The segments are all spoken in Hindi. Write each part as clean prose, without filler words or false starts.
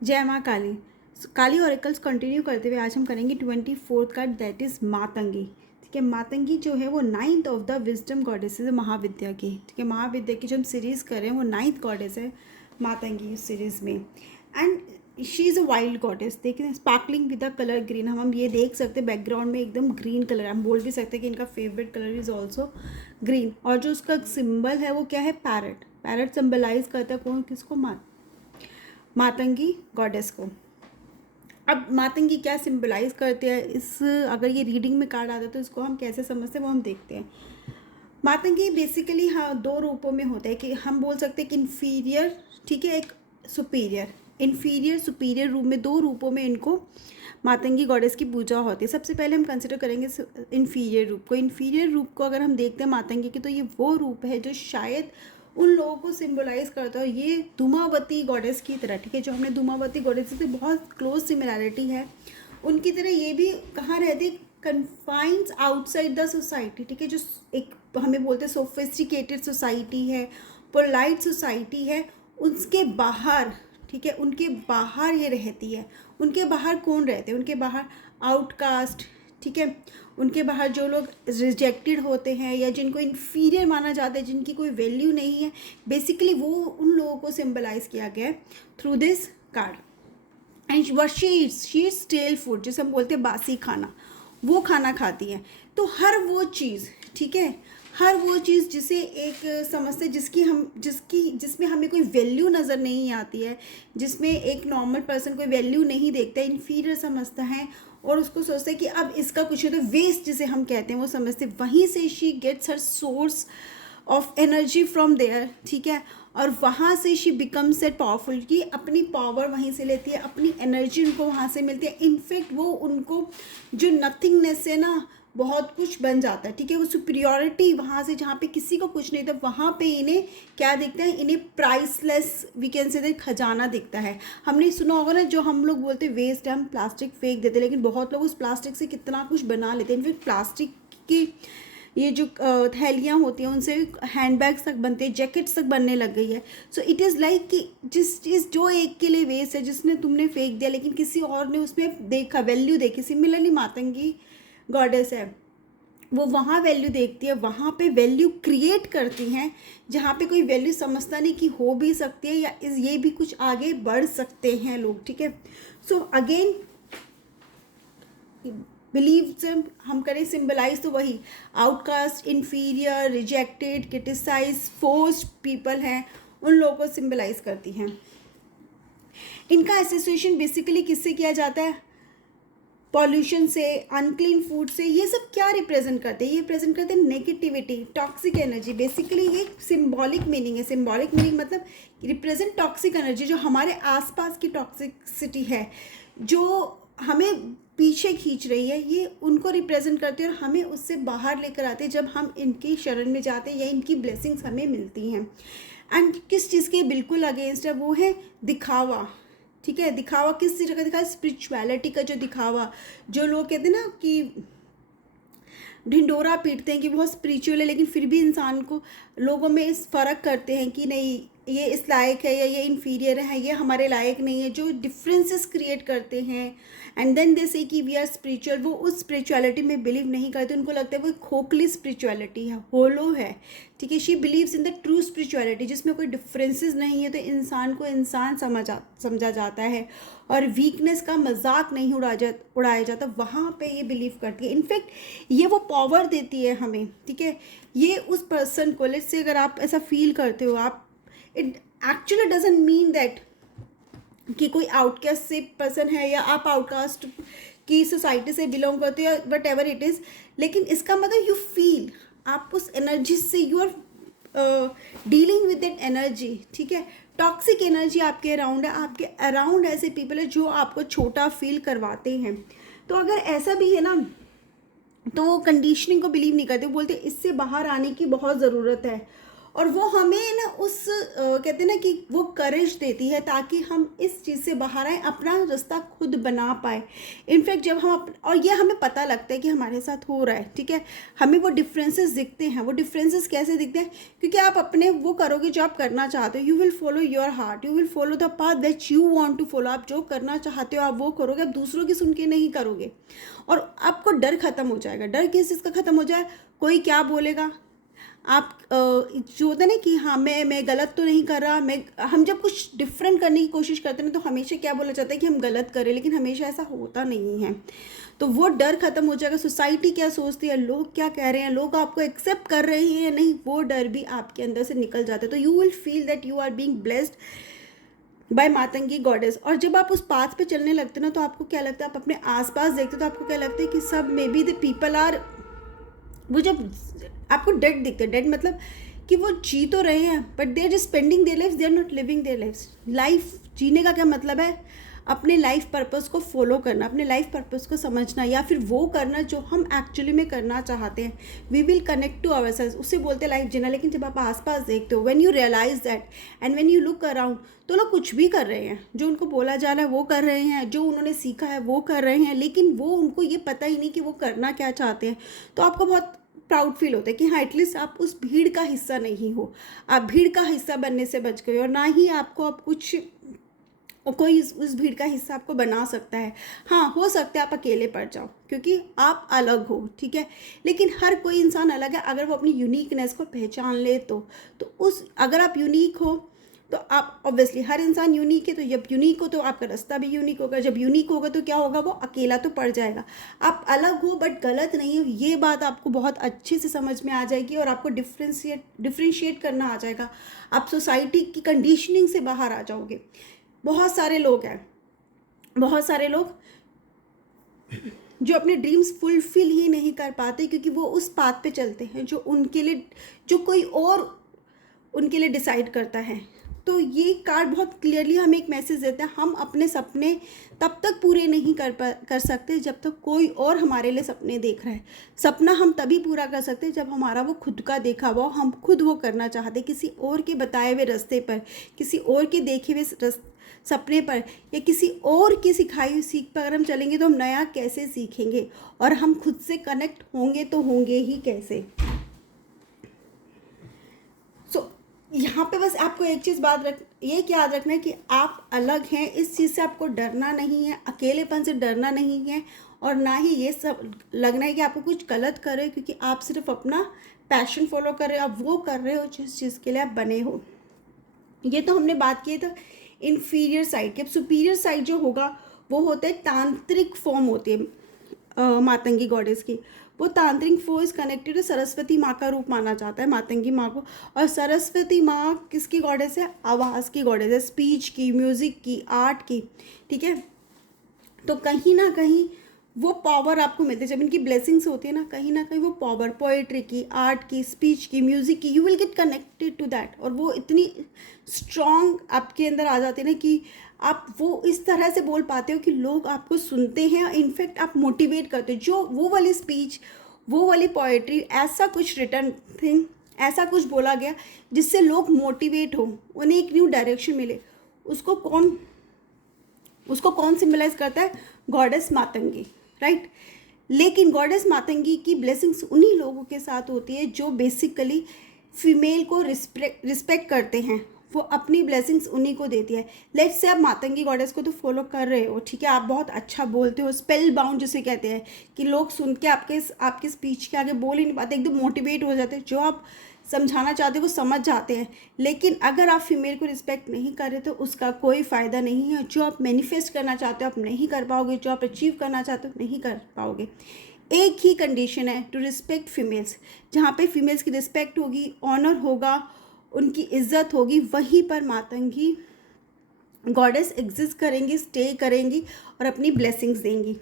जय माँ काली। काली ऑरेकल्स कंटिन्यू करते हुए आज हम करेंगे 24th card, that is Matangi. ठीक है, मातंगी जो है वो 9th of the wisdom goddess है महाविद्या की। ठीक है, महाविद्या की जो हम सीरीज़ कर रहे हैं वो 9th गॉडेस है मातंगी इस सीरीज़ में। And she is a wild goddess. देखिए sparkling with the colour green, हम ये देख सकते हैं बैकग्राउंड में एकदम ग्रीन कलर। हम बोल भी सकते हैं कि इनका favourite colour is also green. और जो उसका सिंबल है वो क्या है? पैरट। पैरट सिंबलाइज करता है कौन किसको? मातंगी गॉडेस को। अब मातंगी क्या सिंबलाइज करते हैं, इस अगर ये रीडिंग में कार्ड आता है तो इसको हम कैसे समझते हैं वो हम देखते हैं। मातंगी बेसिकली हाँ दो रूपों में होता है कि हम बोल सकते हैं कि इन्फीरियर, ठीक है, एक सुपीरियर। इन्फीरियर सुपीरियर रूप में, दो रूपों में इनको मातंगी गॉडेस की पूजा होती है। सबसे पहले हम कंसिडर करेंगे इन्फीरियर रूप को। इन्फीरियर रूप को अगर हम देखते हैं मातंगी की, तो ये वो रूप है जो शायद उन लोगों को सिंबलाइज करता है, ये धूमावती गॉडेस की तरह। ठीक है, जो हमने धूमावती गॉडेस से बहुत क्लोज सिमिलैरिटी है उनकी तरह ये भी कहाँ रहती, कन्फाइंस आउटसाइड द सोसाइटी। ठीक है, जो एक हमें बोलते हैं सोफिस्टिकेटेड सोसाइटी है, पोलाइट सोसाइटी है, उसके बाहर। ठीक है, उनके बाहर ये रहती है। उनके बाहर कौन रहते हैं? उनके बाहर आउटकास्ट। ठीक है, उनके बाहर जो लोग रिजेक्टेड होते हैं या जिनको इन्फीरियर माना जाता है, जिनकी कोई वैल्यू नहीं है, बेसिकली वो उन लोगों को सिंबलाइज किया गया है through this card. And what she stele food, जिसे हम बोलते हैं बासी खाना, वो खाना खाती है। तो हर वो चीज़, ठीक है, हर वो चीज़ जिसे एक समझते, जिसमें हमें कोई वैल्यू नज़र नहीं आती है, जिसमें एक नॉर्मल पर्सन कोई वैल्यू नहीं देखता है, इन्फीरियर समझता है और उसको सोचता है कि अब इसका कुछ नहीं, तो वेस्ट जिसे हम कहते हैं वो समझते, वहीं से she gets her source of energy from there. ठीक है, और वहाँ से शी बिकम्स एट पावरफुल, की अपनी पावर वहीं से लेती है, अपनी एनर्जी उनको वहाँ से मिलती है। इनफैक्ट वो उनको जो नथिंगनेस है ना, बहुत कुछ बन जाता है। ठीक है, वो सुपीरियॉरिटी वहाँ से, जहाँ पे किसी को कुछ नहीं था, वहाँ पे इन्हें क्या दिखता है? इन्हें प्राइसलेस वी कैन से खजाना दिखता है। हमने सुना होगा ना, जो हम लोग बोलते वेस्ट है, हम प्लास्टिक फेंक देते, लेकिन बहुत लोग उस प्लास्टिक से कितना कुछ बना लेते हैं। इनफैक्ट प्लास्टिक की ये जो थैलियाँ होती हैं उनसे हैंडबैग्स तक बनते हैं, जैकेट्स तक बनने लग गई है। सो इट इज़ लाइक कि जिस चीज़ जो एक के लिए वेस्ट है, जिसने तुमने फेंक दिया, लेकिन किसी और ने उसमें देखा, वैल्यू देखी। सिमिलरली मातंगी गॉडेस है, वो वहाँ वैल्यू देखती है, वहाँ पे वैल्यू क्रिएट करती हैं जहाँ पे कोई वैल्यू समझता नहीं कि हो भी सकती है या ये भी कुछ आगे बढ़ सकते हैं लोग। ठीक है, सो अगेन बिलीव से हम करें सिंबलाइज, तो वही outcast, inferior, rejected, criticize, forced people हैं, उन लोगों को सिंबलाइज करती हैं। इनका एसोसिएशन बेसिकली किससे किया जाता है? पॉल्यूशन से, अनक्लीन फूड से। ये सब क्या रिप्रेजेंट करते हैं? ये रिप्रेजेंट करते हैं नेगेटिविटी, टॉक्सिक एनर्जी। बेसिकली ये सिंबॉलिक मीनिंग है। सिंबॉलिक मीनिंग मतलब रिप्रेजेंट टॉक्सिक एनर्जी, जो हमारे आसपास की टॉक्सिसिटी है, जो हमें पीछे खींच रही है, ये उनको रिप्रेजेंट करते हैं और हमें उससे बाहर लेकर आते हैं जब हम इनकी शरण में जाते हैं या इनकी ब्लेसिंग्स हमें मिलती हैं। एंड किस चीज़ के बिल्कुल अगेंस्ट है? वो है दिखावा। ठीक है, दिखावा किस चीज़ का दिखावा? स्पिरिचुअलिटी का जो दिखावा, जो लोग कहते हैं ना कि ढिंडोरा पीटते हैं कि बहुत स्पिरिचुअल है, लेकिन फिर भी इंसान को, लोगों में इस फ़र्क करते हैं कि नहीं ये इस लायक है या ये इन्फीरियर है, ये हमारे लायक नहीं है, जो डिफरेंसेस क्रिएट करते हैं। एंड देन दे से कि वी आर स्पिरिचुअल, वो उस स्पिरिचुअलिटी में बिलीव नहीं करते, उनको लगता है वो खोखली स्पिरिचुअलिटी है, होलो है। ठीक है, she believes in the true spirituality, जिसमें कोई डिफरेंसेस नहीं है, तो इंसान को इंसान समझा जाता है और वीकनेस का मजाक नहीं उड़ाया जाता, वहाँ पे ये बिलीव करती है। इनफैक्ट ये वो पावर देती है हमें। ठीक है, ये उस पर्सन को, लेट्स से अगर आप ऐसा फील करते हो, आप, it actually doesn't mean that कि कोई आउटकास्ट से पर्सन है या आप आउटकास्ट की सोसाइटी से बिलोंग करते हो या वट एवर इट इज़, लेकिन इसका मतलब यू फील, आप उस एनर्जी से, you are dealing with that energy. ठीक है, टॉक्सिक एनर्जी आपके अराउंड है, आपके अराउंड ऐसे पीपल है जो आपको छोटा फील करवाते हैं। तो अगर ऐसा भी है ना, तो वो कंडीशनिंग को बिलीव नहीं करते, बोलते इससे बाहर आने की बहुत ज़रूरत है। और वो हमें ना उस कहते हैं ना कि वो करेज देती है ताकि हम इस चीज़ से बाहर आए, अपना रास्ता खुद बना पाए। इनफैक्ट जब हम और ये हमें पता लगता है कि हमारे साथ हो रहा है, ठीक है, हमें वो डिफरेंसेस दिखते हैं। वो डिफरेंसेस कैसे दिखते हैं? क्योंकि आप अपने वो करोगे जो आप करना चाहते हो। You will follow your heart, you will follow the path that you want to follow. आप जो करना चाहते हो आप वो करोगे, आप दूसरों की सुन के नहीं करोगे। और आपको डर खत्म हो जाएगा। डर किस चीज़ का खत्म हो जाए? कोई क्या बोलेगा, आप जो होता है ना कि हाँ मैं गलत तो नहीं कर रहा, मैं हम जब कुछ डिफरेंट करने की कोशिश करते हैं तो हमेशा क्या बोला जाता है कि हम गलत करें, लेकिन हमेशा ऐसा होता नहीं है। तो वो डर खत्म हो जाएगा। सोसाइटी क्या सोचती है, लोग क्या कह रहे हैं, लोग आपको एक्सेप्ट कर रहे हैं या नहीं, वो डर भी आपके अंदर से निकल जाता है। तो you will feel that you are being blessed by Matangi goddess. और जब आप उस पाथ पे चलने लगते हैं ना तो आपको क्या लगता है, आप अपने आसपास देखते हो तो आपको क्या लगता है कि सब maybe the people are, वो जब आपको डेड दिखते हैं, डेड मतलब कि वो जी तो रहे हैं but they are just spending their life, they are not living their life. Life जीने का क्या मतलब है? अपने लाइफ पर्पस को फॉलो करना, अपने लाइफ पर्पस को समझना, या फिर वो करना जो हम एक्चुअली में करना चाहते हैं। We will connect to ourselves, उससे बोलते हैं लाइफ जीना। लेकिन जब आप आसपास देखते हो, when you realize that and when you look around, तो लोग कुछ भी कर रहे हैं, जो उनको बोला जा रहा है वो कर रहे हैं, जो उन्होंने सीखा है वो कर रहे हैं, लेकिन वो उनको ये पता ही नहीं कि वो करना क्या चाहते हैं। तो आपको बहुत प्राउड फील होता है कि हाँ एटलीस्ट आप उस भीड़ का हिस्सा नहीं हो, आप भीड़ का हिस्सा बनने से बच गए, और ना ही आपको अब कुछ और कोई उस भीड़ का हिस्सा आपको बना सकता है। हाँ हो सकता है आप अकेले पड़ जाओ क्योंकि आप अलग हो, ठीक है, लेकिन हर कोई इंसान अलग है। अगर वो अपनी यूनिकनेस को पहचान ले तो उस अगर आप यूनिक हो तो आप ऑब्वियसली, हर इंसान यूनिक है, तो जब यूनिक हो तो आपका रास्ता भी यूनिक होगा। जब यूनिक होगा तो क्या होगा, वो अकेला तो पड़ जाएगा। आप अलग हो बट गलत नहीं हो, ये बात आपको बहुत अच्छे से समझ में आ जाएगी और आपको डिफ्रेंशिएट करना आ जाएगा। आप सोसाइटी की कंडीशनिंग से बाहर आ जाओगे। बहुत सारे लोग हैं, बहुत सारे लोग जो अपने ड्रीम्स फुलफिल ही नहीं कर पाते क्योंकि वो उस पाथ पे चलते हैं जो उनके लिए, जो कोई और उनके लिए डिसाइड करता है। तो ये कार्ड बहुत क्लियरली हमें एक मैसेज देता है, हम अपने सपने तब तक पूरे नहीं कर सकते जब तक कोई और हमारे लिए सपने देख रहा है। सपना हम तभी पूरा कर सकते हैं जब हमारा वो खुद का देखा हुआ, हम खुद वो करना चाहते, किसी और के बताए हुए रास्ते पर, किसी और के देखे हुए सपने पर, या किसी और की सिखाई हुई सीख पर अगर हम चलेंगे तो हम नया कैसे सीखेंगे, और हम खुद से कनेक्ट होंगे तो होंगे ही कैसे। यहाँ पे बस आपको एक चीज़ ये याद रखना है कि आप अलग हैं, इस चीज़ से आपको डरना नहीं है, अकेलेपन से डरना नहीं है, और ना ही ये सब लगना है कि आपको कुछ गलत कर रहे हो, क्योंकि आप सिर्फ अपना पैशन फॉलो कर रहे हो, आप वो कर रहे हो जिस चीज़ के लिए आप बने हो। ये तो हमने बात की तो इन्फीरियर साइड की। अब सुपीरियर साइड जो होगा वो होता है तांत्रिक फॉर्म होती है मातंगी गॉडेस की। वो तांत्रिक फोर्स कनेक्टेड टू सरस्वती माँ का रूप माना जाता है मातंगी माँ को। और सरस्वती माँ किसकी गॉडेस है? आवाज़ की गॉडेस है, स्पीच की, म्यूज़िक की, आर्ट की, ठीक है। तो कहीं ना कहीं वो पावर आपको मिलती है जब इनकी ब्लेसिंग्स होती है ना कहीं वो पावर पोएट्री की, आर्ट की, स्पीच की, म्यूज़िक की, you will get connected to that. और वो इतनी स्ट्रॉन्ग आपके अंदर आ जाती है ना कि आप वो इस तरह से बोल पाते हो कि लोग आपको सुनते हैं, इनफैक्ट आप मोटिवेट करते हो। जो वो वाली स्पीच, वो वाली पोएट्री, ऐसा कुछ रिटर्न थिंग, ऐसा कुछ बोला गया जिससे लोग मोटिवेट हो, उन्हें एक न्यू डायरेक्शन मिले, उसको कौन सिम्बलाइज करता है? Goddess Matangi, right. लेकिन गॉडेस मातंगी की ब्लेसिंग्स उन्हीं लोगों के साथ होती है जो बेसिकली फीमेल को रिस्पेक्ट करते हैं, वो अपनी ब्लेसिंग्स उन्हीं को देती है। लेट्स से आप मातंगी गॉडेस को तो फॉलो कर रहे हो, ठीक है, आप बहुत अच्छा बोलते हो, स्पेल बाउंड जिसे कहते हैं कि लोग सुन के आपके स्पीच के आगे बोल ही नहीं पाते, एकदम मोटिवेट हो जाते हैं, जो आप समझाना चाहते हो वो समझ जाते हैं। लेकिन अगर आप फीमेल को रिस्पेक्ट नहीं कर रहे तो उसका कोई फ़ायदा नहीं है। जो आप मैनिफेस्ट करना चाहते हो आप नहीं कर पाओगे, जो आप अचीव करना चाहते हो नहीं कर पाओगे। एक ही कंडीशन है, टू रिस्पेक्ट फीमेल्स। जहाँ पे फीमेल्स की रिस्पेक्ट होगी, ऑनर होगा, उनकी इज्जत होगी, वहीं पर मातंगी गॉडेस एग्जिस्ट करेंगी, स्टे करेंगी और अपनी ब्लेसिंग्स देंगी।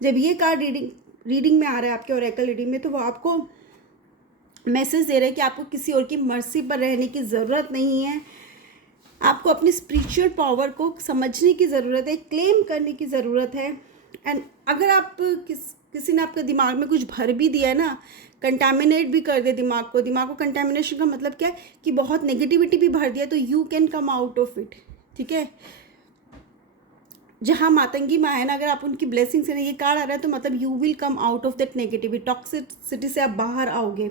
जब ये कार्ड रीडिंग में आ रहा है आपके ओरेकल रीडिंग में, तो वो आपको मैसेज दे रहे हैं कि आपको किसी और की मर्जी पर रहने की ज़रूरत नहीं है। आपको अपनी स्पिरिचुअल पावर को समझने की ज़रूरत है, क्लेम करने की ज़रूरत है। एंड अगर आप किसी ने आपके दिमाग में कुछ भर भी दिया है ना कंटामिनेट भी कर दे दिमाग को कंटामिनेशन का मतलब क्या है कि बहुत नेगेटिविटी भी भर दिया तो you can come out of it, ठीक है। जहाँ मातंगी माँ है ना, अगर आप उनकी ब्लेसिंग से ना, ये कार्ड आ रहा है तो मतलब you will come out of that negativity, toxicity से आप बाहर आओगे।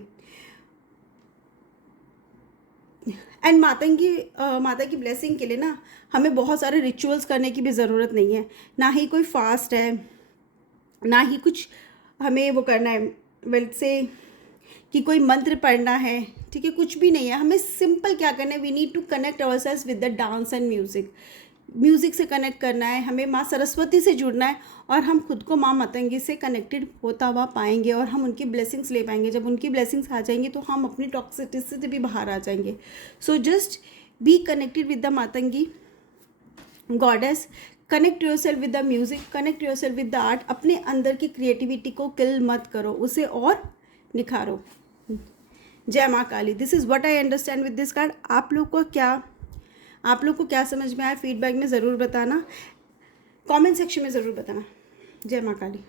एंड माता की ब्लेसिंग के लिए ना हमें बहुत सारे रिचुअल्स करने की भी ज़रूरत नहीं है, ना ही कोई फास्ट है, ना ही कुछ हमें वो करना है वेल से कि कोई मंत्र पढ़ना है, ठीक है, कुछ भी नहीं है। हमें सिंपल क्या करना है, we need to connect ourselves with the dance and music से कनेक्ट करना है, हमें माँ सरस्वती से जुड़ना है और हम खुद को माँ मातंगी से कनेक्टेड होता हुआ पाएंगे और हम उनकी ब्लेसिंग्स ले पाएंगे। जब उनकी ब्लेसिंग्स आ जाएंगी तो हम अपनी टॉक्सिसिटी से भी बाहर आ जाएंगे। So just be connected with the Matangi goddess, connect yourself with the music, connect yourself with the art. अपने अंदर की क्रिएटिविटी को किल मत करो, उसे और निखारो। जय माँ Kali. This is what I understand with this card. आप लोग को क्या समझ में आया, फीडबैक में ज़रूर बताना, कमेंट सेक्शन में ज़रूर बताना। जय माँ काली।